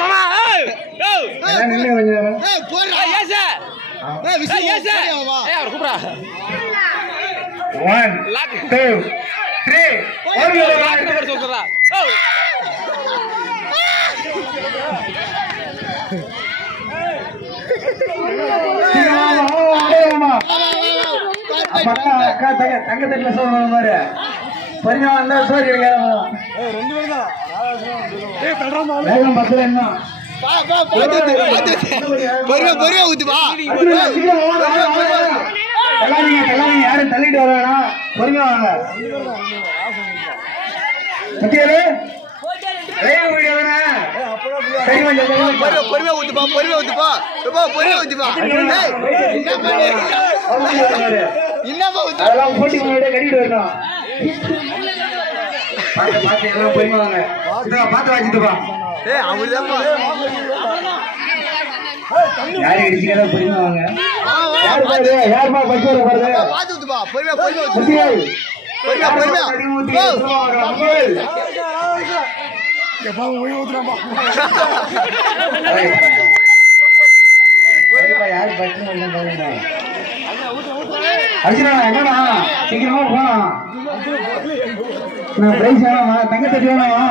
மாமா நில்லுங்க கொஞ்சம் நேரம். அவர் கூப்பிடா 1 2 3 சொல்றா அக்கா தங்க தட்டுல சோறு பாரு பொறுமையா வந்தா சோறு வேகம் பத்துல என்ன யாரும் தள்ளிட்டு வர வேணாம் பொறுமையா வாங்க முக்கியரு பொறுமையா ஊத்துப்பா அதெல்லாம் போட்டி கட்டிட்டு வரணும் பார்த்து எல்லாம் பொறுமையா வாங்க பார்த்து வச்சுட்டுப்பா யாரு அடிச்சுக்கதான் பொறுமையா வாங்க யாருமா பச்சு வர அர்ஜுனா என்னடா சீக்கிரமா போனா பிரைஸ் வேணாமா தங்க தட்டு வேணாமா